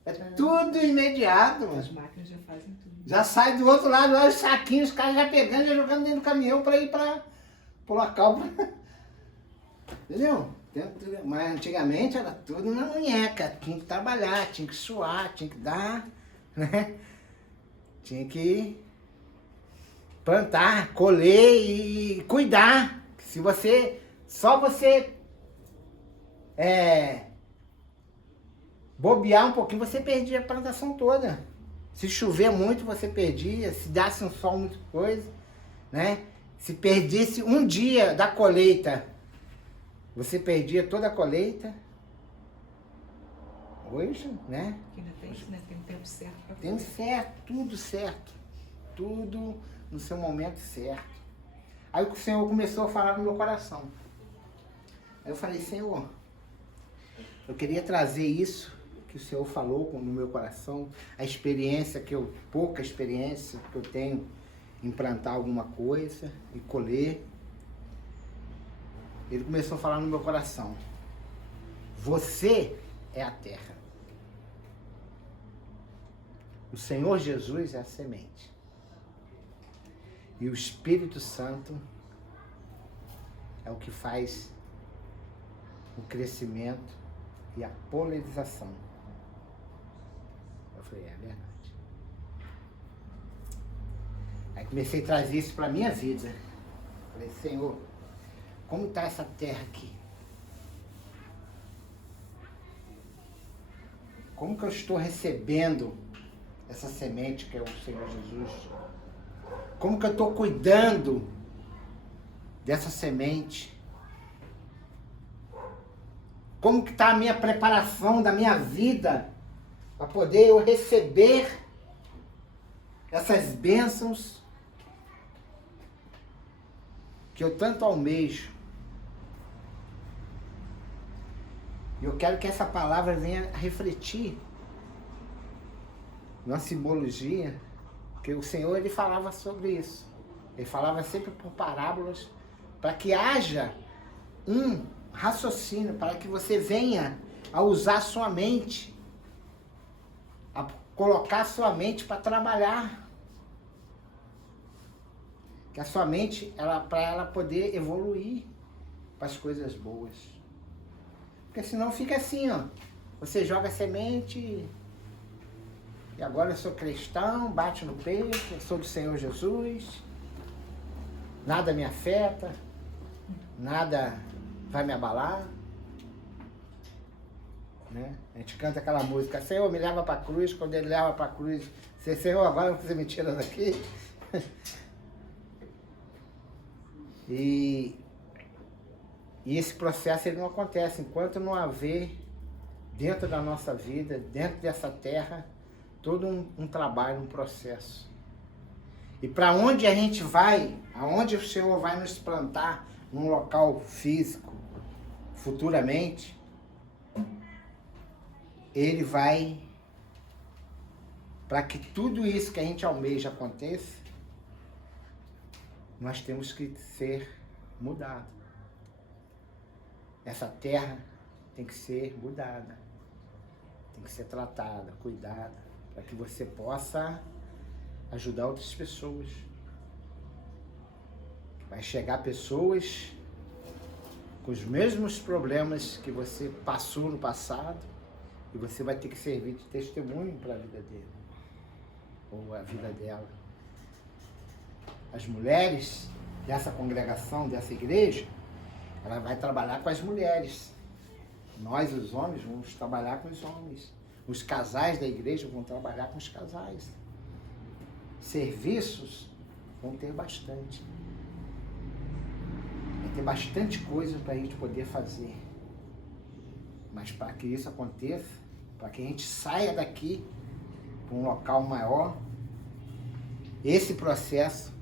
é tudo imediato. As máquinas já fazem tudo. Já sai do outro lado, olha os saquinhos, os caras já pegando e jogando dentro do caminhão para ir para o local. Entendeu? Mas antigamente era tudo na munheca, tinha que trabalhar, tinha que suar, tinha que dar, né? Tinha que plantar, colher e cuidar. Se você, só você bobear um pouquinho, você perdia a plantação toda. Se chover muito, você perdia. Se desse um sol, muita coisa, né? Se perdesse um dia da colheita, você perdia toda a colheita. Hoje, né? Ainda tem isso, né? Tem um tempo certo para fazer. Tem certo, tudo certo. Tudo no seu momento certo. Aí o Senhor começou a falar no meu coração. Aí eu falei, Senhor, eu queria trazer isso que o Senhor falou no meu coração, a experiência pouca experiência que eu tenho em plantar alguma coisa e colher. Ele começou a falar no meu coração. Você é a terra. O Senhor Jesus é a semente. E o Espírito Santo é o que faz o crescimento e a polinização. Eu falei, é verdade. Aí comecei a trazer isso para a minha vida. Falei, Senhor, como está essa terra aqui? Como que eu estou recebendo essa semente que é o Senhor Jesus? Como que eu estou cuidando dessa semente? Como que está a minha preparação da minha vida para poder eu receber essas bênçãos que eu tanto almejo? E eu quero que essa palavra venha a refletir na simbologia, porque o Senhor ele falava sobre isso. Ele falava sempre por parábolas, para que haja um raciocínio, para que você venha a usar sua mente, a colocar sua mente para trabalhar. Que a sua mente, para ela poder evoluir para as coisas boas. Porque senão fica assim, ó. Você joga semente e agora eu sou cristão, bate no peito, eu sou do Senhor Jesus, nada me afeta, nada vai me abalar. Né? A gente canta aquela música, Senhor, me leva para a cruz, quando ele leva para a cruz, Senhor, agora você me tira daqui. E esse processo ele não acontece enquanto não haver dentro da nossa vida, dentro dessa terra, todo um trabalho, um processo. E para onde a gente vai, aonde o Senhor vai nos plantar, num local físico, futuramente, Ele vai, para que tudo isso que a gente almeja aconteça, nós temos que ser mudados. Essa terra tem que ser mudada, tem que ser tratada, cuidada, para que você possa ajudar outras pessoas. Vai chegar pessoas com os mesmos problemas que você passou no passado e você vai ter que servir de testemunho para a vida dele ou a vida dela. As mulheres dessa congregação, dessa igreja, ela vai trabalhar com as mulheres. Nós, os homens, vamos trabalhar com os homens. Os casais da igreja vão trabalhar com os casais. Serviços vão ter bastante. Vai ter bastante coisa para a gente poder fazer. Mas para que isso aconteça, para que a gente saia daqui para um local maior, esse processo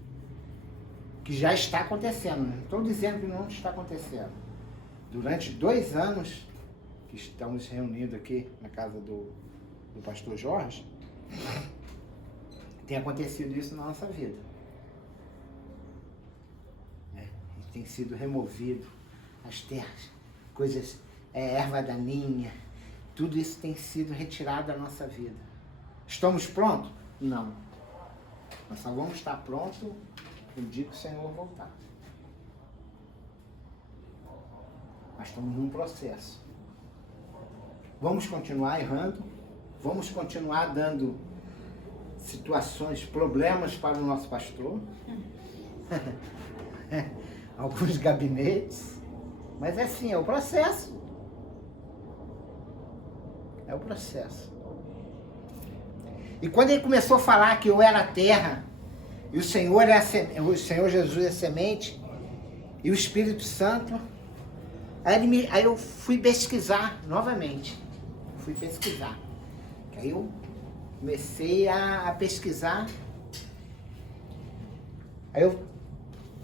que já está acontecendo, não estou dizendo que não está acontecendo. Durante 2 anos que estamos reunidos aqui na casa do pastor Jorge, tem acontecido isso na nossa vida. Tem sido removido as terras, coisas, erva daninha, tudo isso tem sido retirado da nossa vida. Estamos prontos? Não. Nós só vamos estar prontos no dia que o Senhor voltar. Mas estamos num processo. Vamos continuar errando, vamos continuar dando situações, problemas para o nosso pastor, alguns gabinetes, mas é assim, é o processo. É o processo. E quando ele começou a falar que eu era a terra, e o Senhor Jesus é a semente, e o Espírito Santo, aí eu fui pesquisar novamente. Aí eu comecei a pesquisar. Aí eu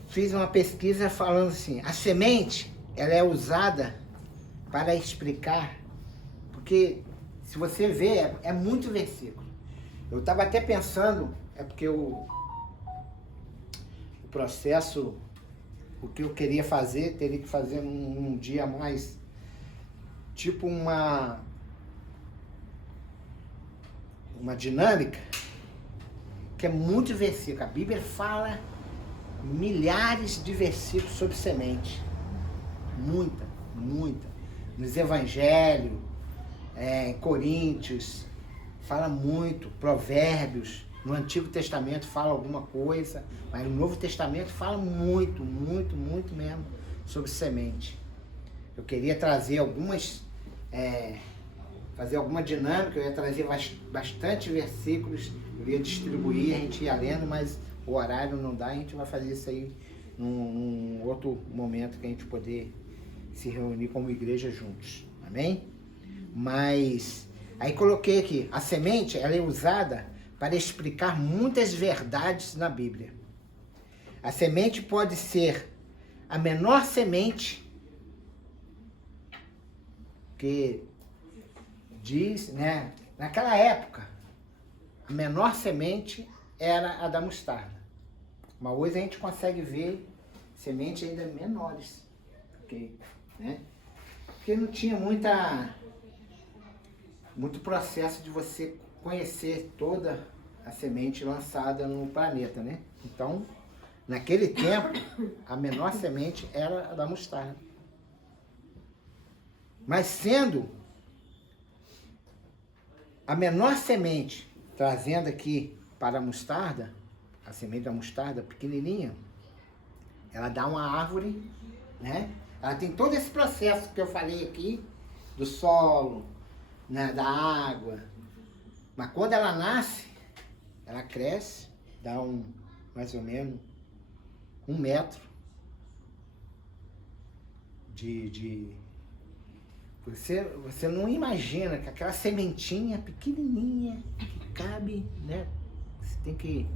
fiz uma pesquisa falando assim, a semente, ela é usada para explicar, porque se você ver, é muito versículo. Eu estava até pensando, é porque o processo, o que eu queria fazer, teria que fazer num dia mais, tipo uma dinâmica, que é muito versículo. A Bíblia fala milhares de versículos sobre semente. Muita. Nos Evangelhos, em Coríntios, fala muito, Provérbios, no Antigo Testamento fala alguma coisa, mas no Novo Testamento fala muito mesmo sobre semente. Eu queria trazer fazer alguma dinâmica, eu ia trazer bastante versículos, eu ia distribuir, a gente ia lendo, mas o horário não dá, a gente vai fazer isso aí num outro momento que a gente poder se reunir como igreja juntos, amém? Mas aí coloquei aqui, a semente, ela é usada para explicar muitas verdades na Bíblia. A semente pode ser a menor semente, que diz, né, naquela época, a menor semente era a da mostarda. Mas hoje a gente consegue ver sementes ainda menores, né? Porque não tinha muito processo de você conhecer toda a semente lançada no planeta, né? Então, Naquele tempo, a menor semente era a da mostarda. Mas sendo a menor semente, trazendo aqui para a mostarda, a semente da mostarda pequenininha, ela dá uma árvore, né? Ela tem todo esse processo que eu falei aqui, do solo, né, da água. Mas quando ela nasce, ela cresce, dá mais ou menos 1 metro Você não imagina que aquela sementinha pequenininha que cabe, né? Você tem que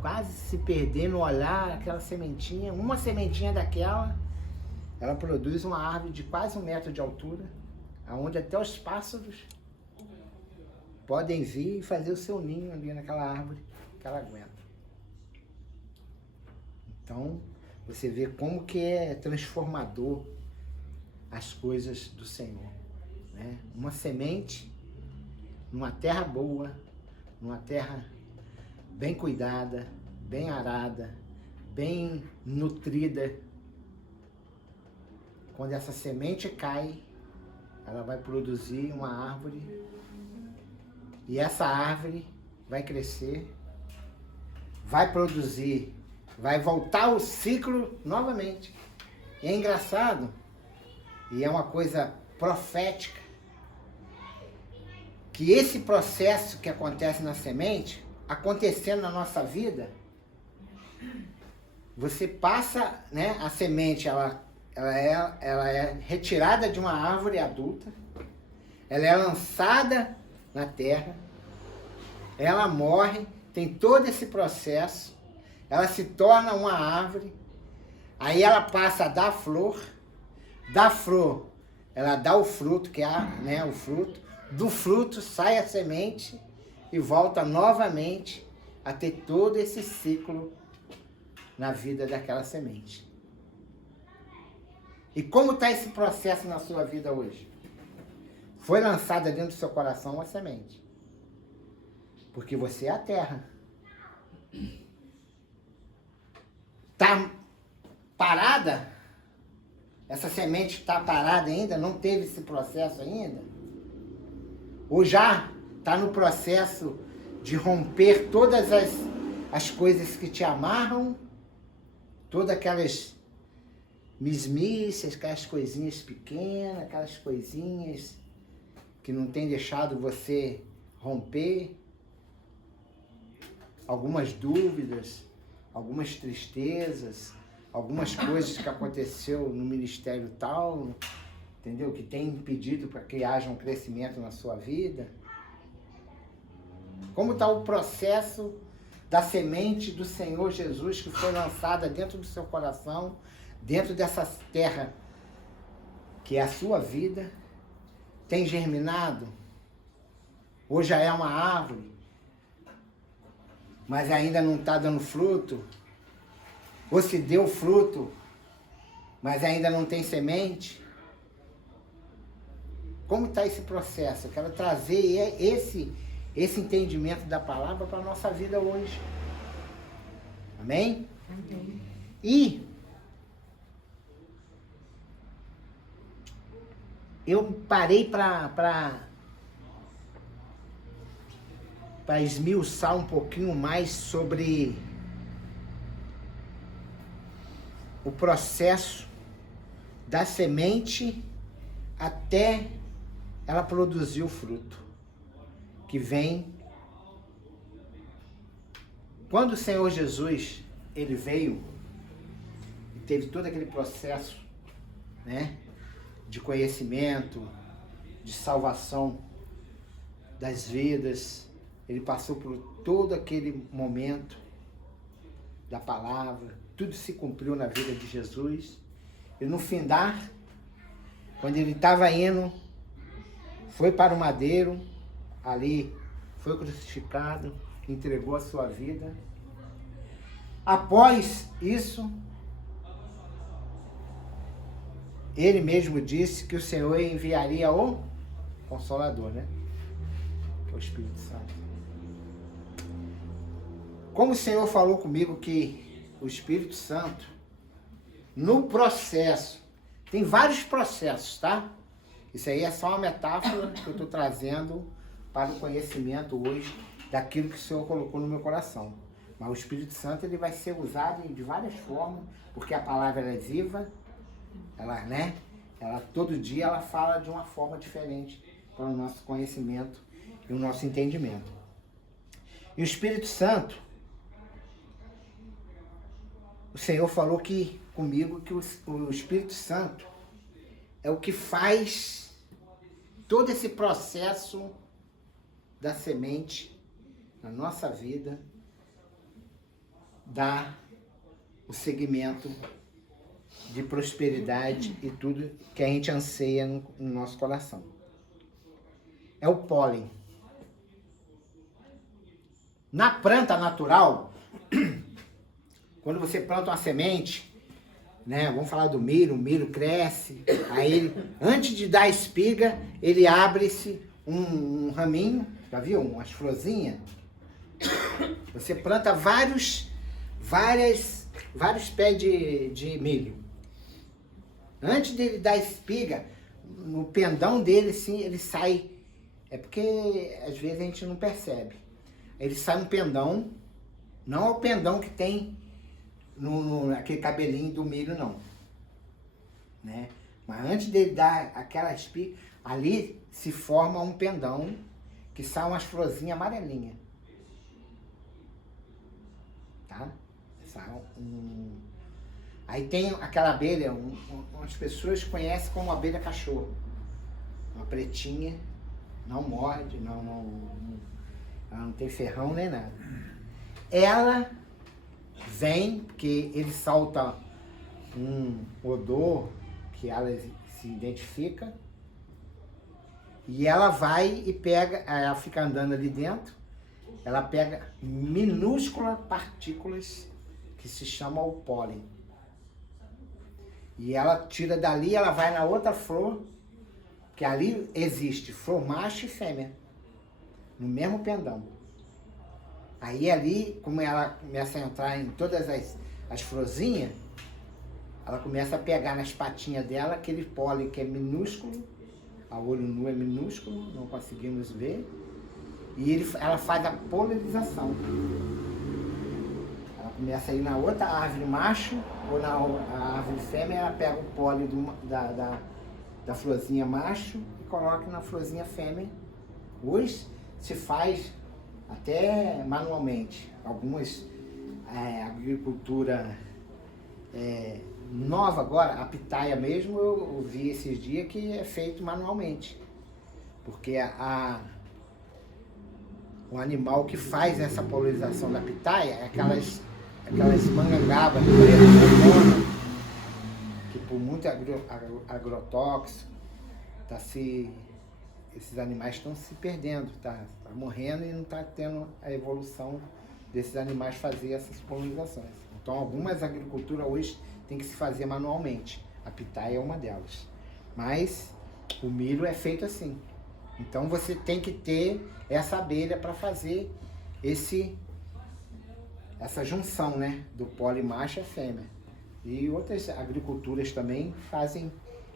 quase se perder no olhar aquela sementinha. Uma sementinha daquela, ela produz uma árvore de quase 1 metro de altura, aonde até os pássaros podem vir e fazer o seu ninho ali naquela árvore que ela aguenta. Então, você vê como que é transformador as coisas do Senhor, né? Uma semente numa terra boa, numa terra bem cuidada, bem arada, bem nutrida. Quando essa semente cai, ela vai produzir uma árvore, e essa árvore vai crescer, vai produzir, vai voltar o ciclo novamente. E é engraçado, e é uma coisa profética, que esse processo que acontece na semente, acontecendo na nossa vida, você passa, né, a semente, ela é retirada de uma árvore adulta, ela é lançada na terra, ela morre, tem todo esse processo, ela se torna uma árvore, aí ela passa a dar flor, da flor ela dá o fruto, que é, né, o fruto, do fruto sai a semente e volta novamente a ter todo esse ciclo na vida daquela semente. E como está esse processo na sua vida hoje? Foi lançada dentro do seu coração uma semente. Porque você é a terra. Está parada? Essa semente está parada ainda? Não teve esse processo ainda? Ou já está no processo de romper todas as coisas que te amarram? Todas aquelas mesmices, aquelas coisinhas pequenas, aquelas coisinhas que não tem deixado você romper, algumas dúvidas, algumas tristezas, algumas coisas que aconteceu no ministério tal, entendeu? Que tem impedido para que haja um crescimento na sua vida. Como está o processo da semente do Senhor Jesus que foi lançada dentro do seu coração, dentro dessa terra que é a sua vida? Tem germinado? Ou já é uma árvore, mas ainda não está dando fruto? Ou se deu fruto, mas ainda não tem semente? Como está esse processo? Eu quero trazer esse entendimento da palavra para a nossa vida hoje. Amém? Amém. E eu parei para esmiuçar um pouquinho mais sobre o processo da semente até ela produzir o fruto, que vem. Quando o Senhor Jesus, ele veio e teve todo aquele processo, né, de conhecimento, de salvação das vidas, ele passou por todo aquele momento da palavra, tudo se cumpriu na vida de Jesus. E no findar, quando ele estava indo, foi para o madeiro, ali foi crucificado, entregou a sua vida. Após isso, ele mesmo disse que o Senhor enviaria o Consolador, né? Que é o Espírito Santo. Como o Senhor falou comigo que o Espírito Santo, no processo, tem vários processos, tá? Isso aí é só uma metáfora que eu estou trazendo para o conhecimento hoje daquilo que o Senhor colocou no meu coração. Mas o Espírito Santo ele vai ser usado de várias formas, porque a palavra é viva, ela todo dia ela fala de uma forma diferente para o nosso conhecimento e o nosso entendimento. E o Espírito Santo, o Senhor falou comigo que o Espírito Santo é o que faz todo esse processo da semente na nossa vida, dar o segmento de prosperidade e tudo que a gente anseia no nosso coração. É o pólen. Na planta natural, quando você planta uma semente, né, vamos falar do milho, o milho cresce, aí ele, antes de dar espiga, ele abre-se um raminho, já viu? Umas florzinhas. Você planta vários pés de milho. Antes dele dar espiga, no pendão dele, sim, ele sai. É porque às vezes a gente não percebe. Ele sai um pendão, não é o pendão que tem aquele cabelinho do milho, não. Né? Mas antes dele dar aquela espiga, ali se forma um pendão que sai umas florzinhas amarelinhas. Tá? Aí tem aquela abelha, umas pessoas conhecem como abelha cachorro. Uma pretinha, não morde, ela não tem ferrão nem nada. Ela vem, porque ele solta um odor que ela se identifica, e ela vai e pega, ela fica andando ali dentro, ela pega minúsculas partículas que se chamam o pólen. E ela tira dali, ela vai na outra flor, que ali existe flor macho e fêmea, no mesmo pendão. Aí ali, como ela começa a entrar em todas as florzinhas, ela começa a pegar nas patinhas dela aquele pólen que é minúsculo, a olho nu é minúsculo, não conseguimos ver, e ela faz a polinização. Ela começa a ir na outra árvore macho, ou na árvore fêmea, ela pega o pólen da florzinha macho e coloca na florzinha fêmea. Hoje se faz até manualmente. Algumas agricultura nova agora, a pitaia mesmo, eu vi esses dias que é feito manualmente. Porque o animal que faz essa polinização da pitaia é aquelas mangangabas que por muito agrotóxico, esses animais estão se perdendo, tá morrendo e não está tendo a evolução desses animais fazer essas polinizações. Então algumas agriculturas hoje tem que se fazer manualmente. A pitaia é uma delas. Mas o milho é feito assim. Então você tem que ter essa abelha para fazer essa junção, né, do pólen macho e fêmea. E outras agriculturas também fazem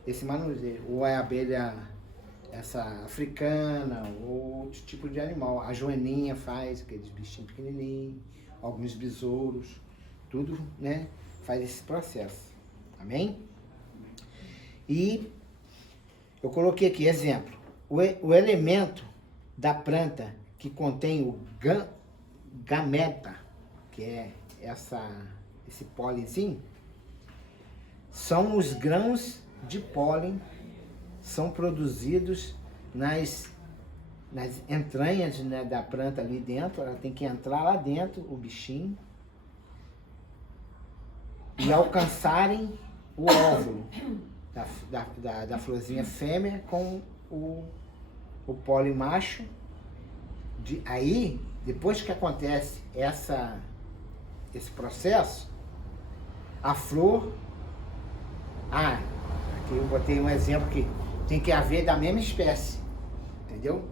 esse manuseio. Ou é a abelha essa africana, ou outro tipo de animal. A joaninha faz, aqueles bichinhos pequenininhos, alguns besouros, tudo, né, faz esse processo. Amém? E eu coloquei aqui, exemplo, o elemento da planta que contém o gameta, que é esse pólenzinho, são os grãos de pólen, são produzidos nas entranhas, né, da planta ali dentro. Ela tem que entrar lá dentro, o bichinho, e alcançarem o óvulo da florzinha fêmea com o pólen macho. Aí, depois que acontece esse processo, a flor... aqui eu botei um exemplo que tem que haver da mesma espécie, entendeu?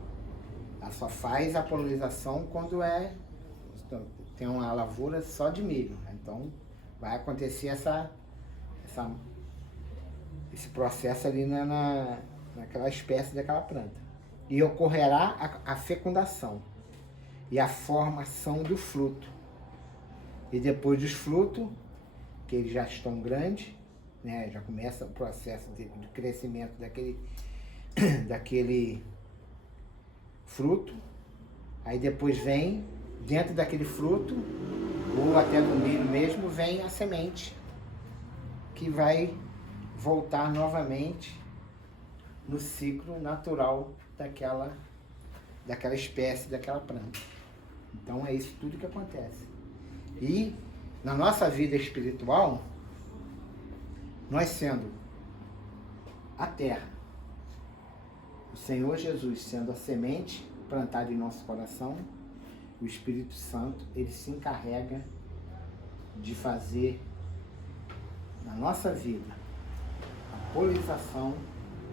Ela só faz a polinização quando tem uma lavoura só de milho. Então, vai acontecer esse processo ali naquela espécie daquela planta. E ocorrerá a fecundação e a formação do fruto. E depois dos frutos, que eles já estão grandes, né, já começa o processo de crescimento daquele fruto. Aí depois vem, dentro daquele fruto, ou até do milho mesmo, vem a semente, que vai voltar novamente no ciclo natural daquela espécie, daquela planta. Então é isso tudo que acontece. E na nossa vida espiritual, nós sendo a terra, o Senhor Jesus sendo a semente plantada em nosso coração, o Espírito Santo, ele se encarrega de fazer na nossa vida a polinização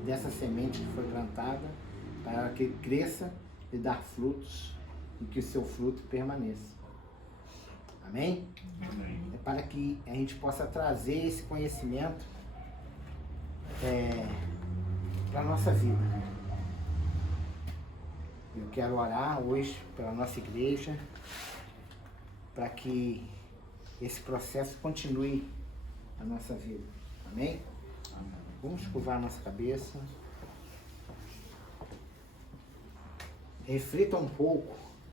dessa semente que foi plantada, para que cresça e dar frutos e que o seu fruto permaneça. Amém? Amém. É para que a gente possa trazer esse conhecimento para a nossa vida. Eu quero orar hoje pela nossa igreja, para que esse processo continue na nossa vida. Amém? Amém. Vamos curvar a nossa cabeça. Reflita um pouco